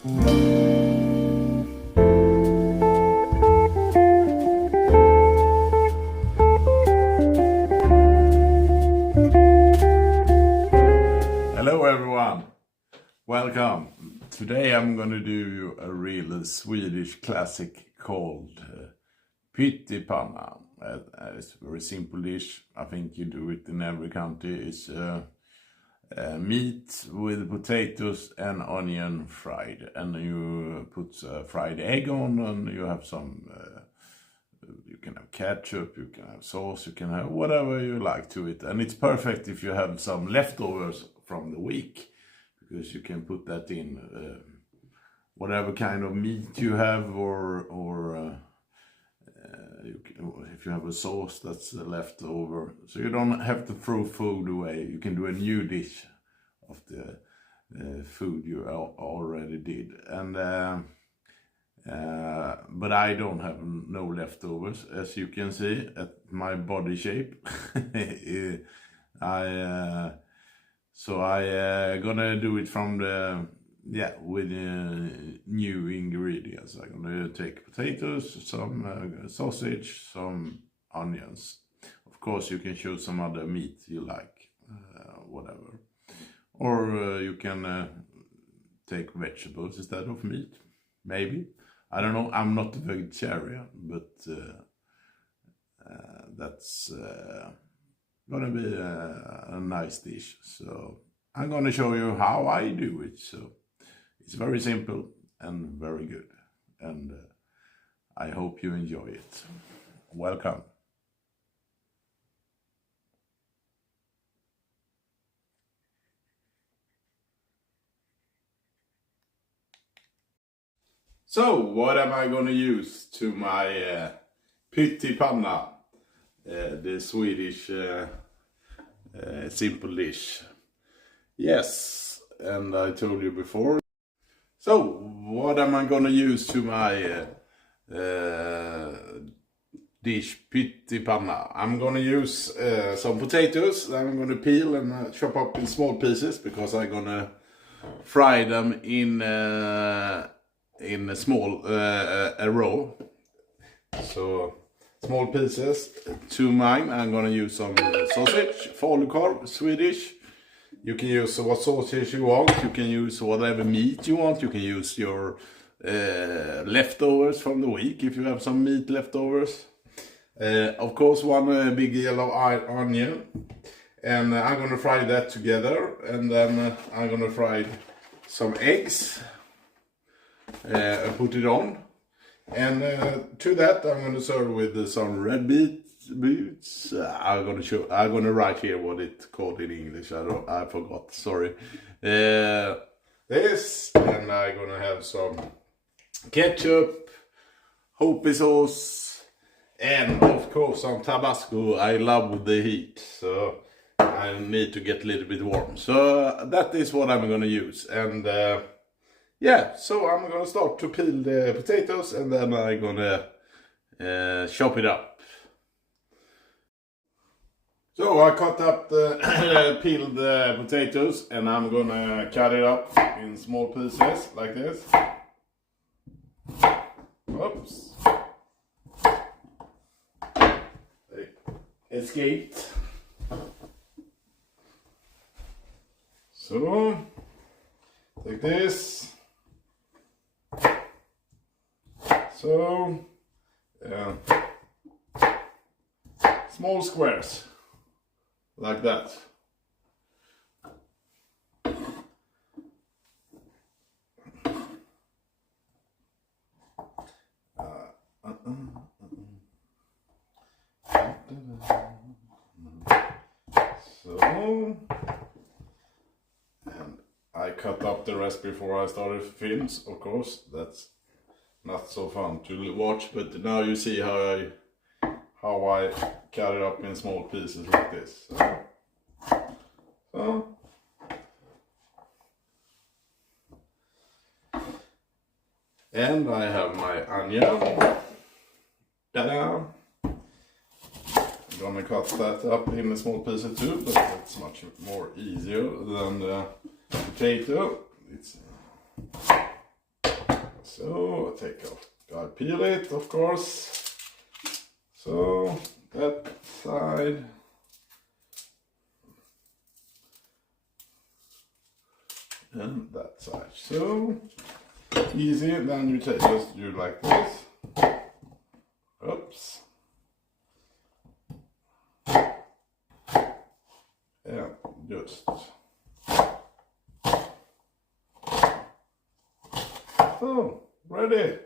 Hello everyone, welcome. Today I'm going to do a real Swedish classic called Pyttipanna. It's a very simple dish. I think you do it in every country. It's meat with potatoes and onion fried, and you put fried egg on, and you have some you can have ketchup, you can have sauce, you can have whatever you like to it. And it's perfect if you have some leftovers from the week, because you can put that in whatever kind of meat you have, or if you have a sauce that's left over, so you don't have to throw food away. You can do a new dish of the food you already did. And but I don't have no leftovers, as you can see at my body shape. So I gonna do it from the with new ingredients. I'm gonna take potatoes, some sausage, some onions. Of course, you can choose some other meat you like, whatever, or you can take vegetables instead of meat. Maybe, I don't know. I'm not a vegetarian, but that's gonna be a nice dish. So I'm gonna show you how I do it. So it's very simple and very good, and I hope you enjoy it. Welcome. So what am I gonna use to my pyttipanna? The Swedish simple dish. Yes, and I told you before. So what am I gonna use to my dish pyttipanna? I'm gonna use some potatoes that I'm gonna peel and chop up in small pieces, because I'm gonna fry them in a small raw. So small pieces. To mine, I'm gonna use some sausage, korv, Swedish. You can use what sausage you want. You can use whatever meat you want. You can use your leftovers from the week if you have some meat leftovers. Of course, one big yellow onion, and I'm gonna fry that together. And then I'm gonna fry some eggs. Put it on. And to that, I'm going to serve with some red beets. I'm going to write here what it's called in English. I forgot. Sorry. This, and I'm going to have some ketchup, hopi sauce, and of course some Tabasco. I love the heat, so I need to get a little bit warm. So that is what I'm going to use. And yeah, so I'm gonna start to peel the potatoes, and then I'm gonna chop it up. So I cut up the peeled potatoes, and I'm gonna cut it up in small pieces like this. Oops. They escaped. So take this. So, small squares, like that. So, and I cut up the rest before I started films, of course. That's not so fun to watch, but now you see how I cut it up in small pieces like this. So. And I have my onion. Ta-da! I'm gonna cut that up in small pieces too, but it's much more easier than the potato. It's So I take off, I peel it, of course. So that side. And that side. So easy. Then you just do like this. Oops. Yeah, just. So, ready.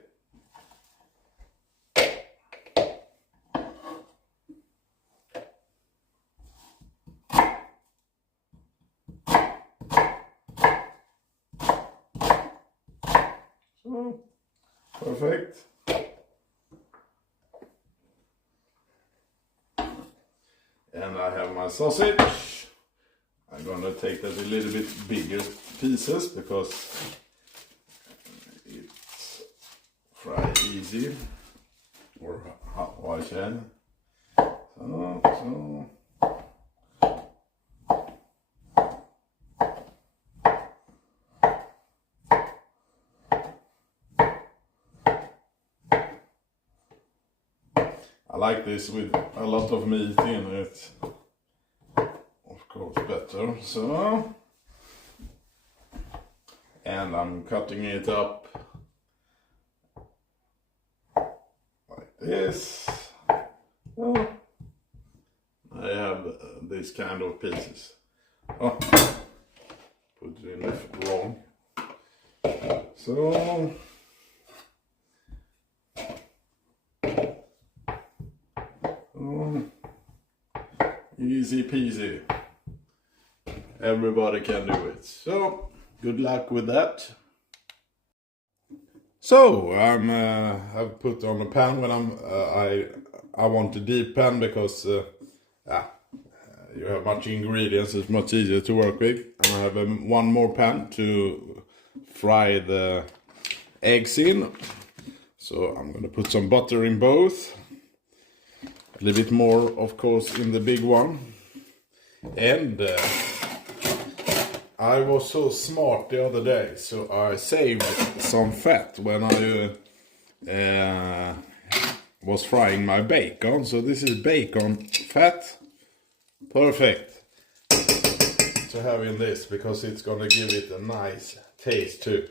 So, perfect. And I have my sausage. I'm gonna take that a little bit bigger pieces because it's fry easy, or how I can. So. I like this with a lot of meat in it, of course, better. So, and I'm cutting it up like this. Oh, I have this kind of pieces. Oh, put it in the wrong. So. Easy peasy. Everybody can do it. So, good luck with that. So, I've put on a pan when I want a deep pan because you have much ingredients, it's much easier to work with. And I have one more pan to fry the eggs in. So I'm gonna put some butter in both. A little bit more, of course, in the big one. And I was so smart the other day, so I saved some fat when I was frying my bacon. So this is bacon fat. Perfect to have in this because it's gonna give it a nice taste too.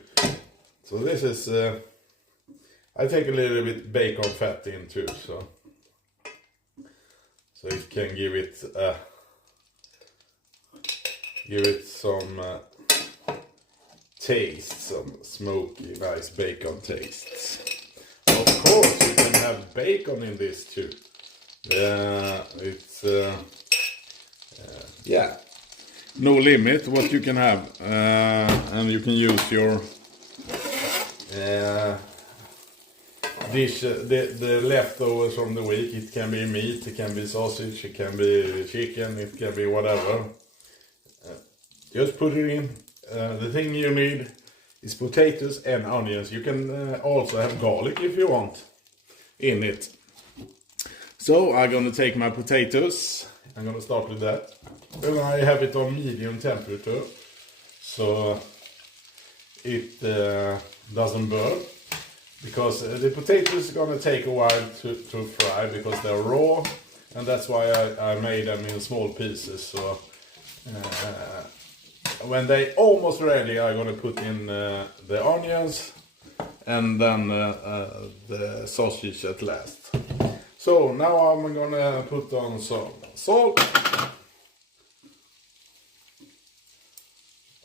So this is, I take a little bit bacon fat in too, so it can give it some taste, some smoky, nice bacon tastes. Of course, you can have bacon in this too. It's yeah, no limit what you can have, and you can use your dish, the leftovers from the week. It can be meat, it can be sausage, it can be chicken, it can be whatever. Just put it in. The thing you need is potatoes and onions. You can also have garlic if you want in it. So I'm gonna take my potatoes. I'm gonna start with that. And I have it on medium temperature, so it doesn't burn. Because the potatoes are gonna take a while to fry because they're raw, and that's why I made them in small pieces. So when they almost ready, I'm gonna put in the onions and then the sausage at last. So now I'm gonna put on some salt.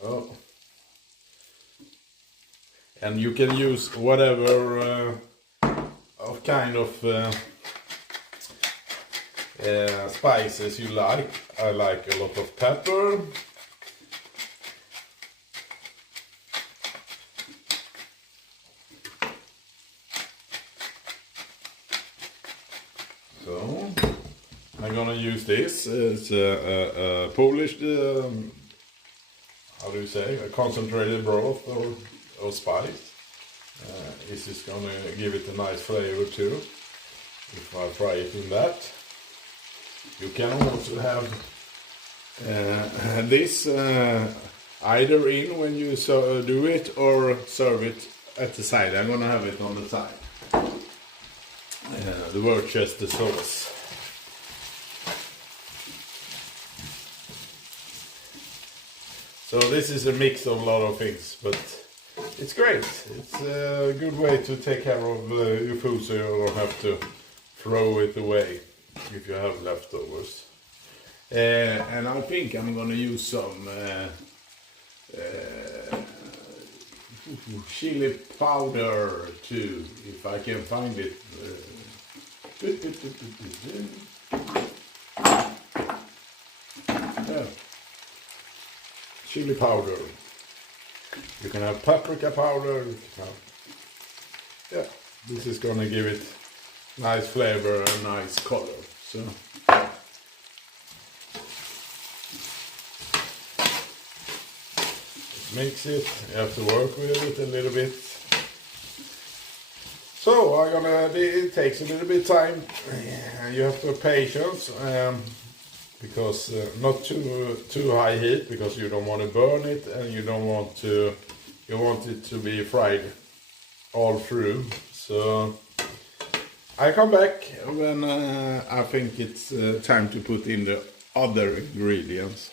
Oh. And you can use whatever of kind of spices you like. I like a lot of pepper. So I'm gonna use this. It's a Polish, how do you say, a concentrated broth or spice. This is gonna give it a nice flavor too, if I fry it in that. You can also have this either in when you do it or serve it at the side. I'm gonna have it on the side. The Worcester sauce. So this is a mix of a lot of things, but it's great. It's a good way to take care of your food, so you don't have to throw it away if you have leftovers. And I think I'm gonna use some chili powder too, if I can find it. Yeah. Chili powder. You can have paprika powder. Yeah, this is gonna give it nice flavor and nice color. So mix it. You have to work with it a little bit. So it takes a little bit time. You have to have patience. Because not too high heat, because you don't want to burn it, and you want it to be fried all through. So I come back when I think it's time to put in the other ingredients.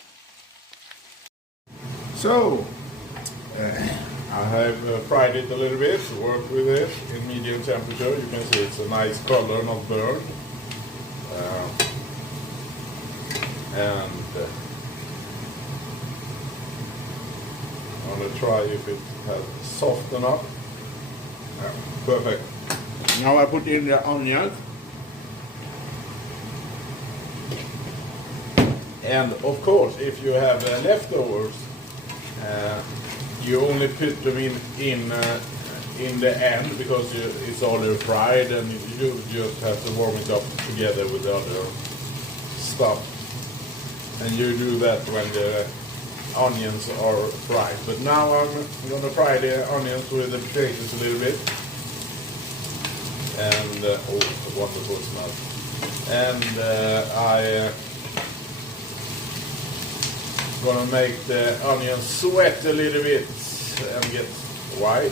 So I have fried it a little bit, worked with it in medium temperature. You can see it's a nice color, not burned. And I'm gonna try if it has softened up. Yeah, perfect. Now I put in the onion. And of course, if you have leftovers, you only put them in the end, because it's already fried, and you just have to warm it up together with the other stuff. And you do that when the onions are fried. But now I'm gonna fry the onions with the potatoes a little bit. And oh, a wonderful smell. And I gonna make the onions sweat a little bit and get white.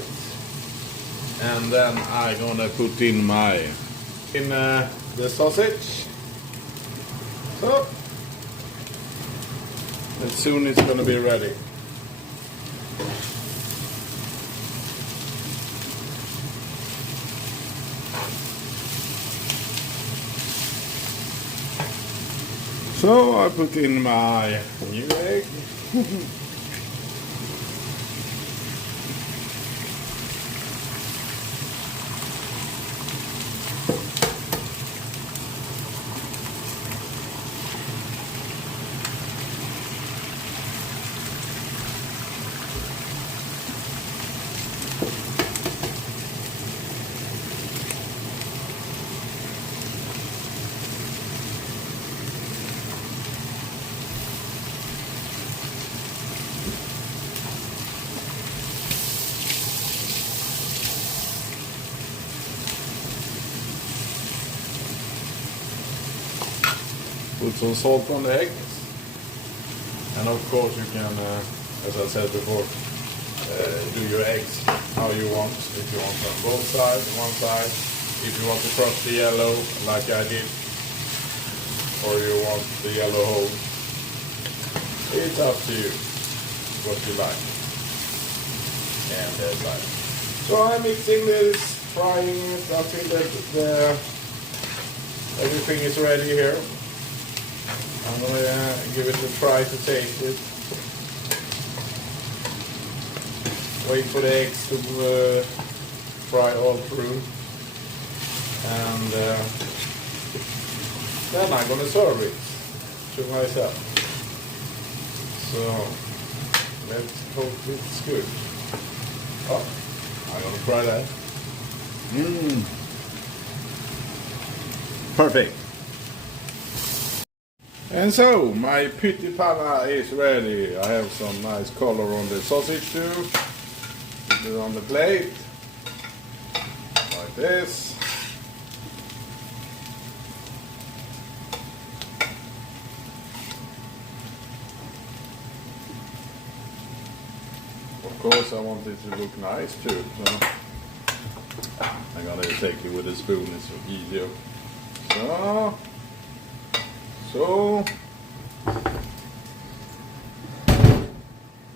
And then I'm gonna put in the sausage. So as soon as it's gonna be ready. So I put in my new egg. Put some salt on the eggs, and of course you can, as I said before, do your eggs how you want. If you want them both sides, one side, if you want to cross the yellow like I did, or you want the yellow whole, it's up to you what you like. And like. So I'm mixing this, frying it until everything is ready here. I'm going to give it a try to taste it. Wait for the eggs to fry all through. And then I'm going to serve it to myself. So let's hope it's good. Oh, I'm going to try that. Perfect. And so, my pyttipanna is ready. I have some nice color on the sausage too. Put it on the plate. Like this. Of course I want it to look nice too. So I'm gonna take it with a spoon, it's so easier. So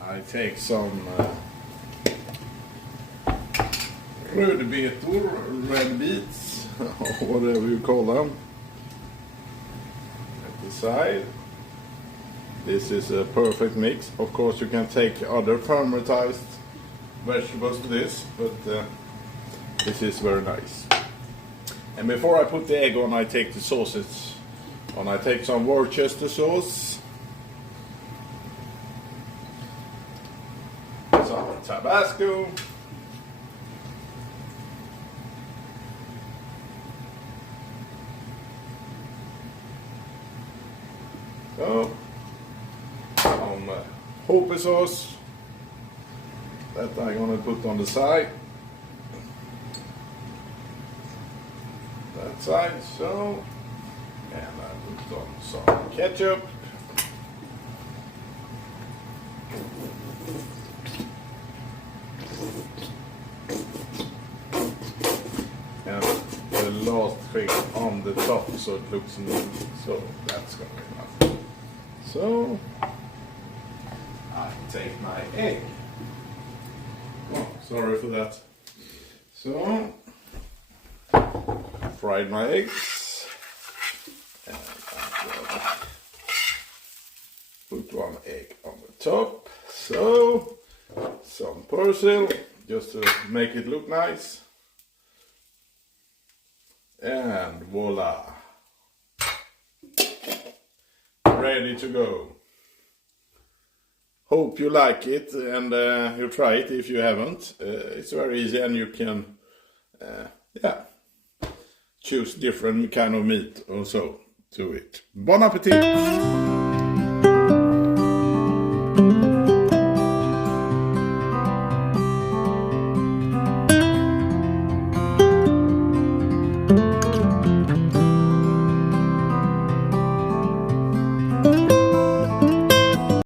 I take some rödbetor, red beets, or whatever you call them, at the side. This is a perfect mix. Of course you can take other fermented vegetables to this, but this is very nice. And before I put the egg on, I take the sauces on. I take some Worcester sauce, some Tabasco, some hope sauce that I'm gonna put on the side. That side, so, and I put on some ketchup. And the last thing on the top so it looks neat. So that's gonna be enough. So I take my egg. Oh, sorry for that. So fried my eggs, and I'm gonna put one egg on the top. So some parsley just to make it look nice, and voila, ready to go. Hope you like it, and you try it if you haven't. It's very easy, and you can choose different kind of meat also to it. Bon appetit!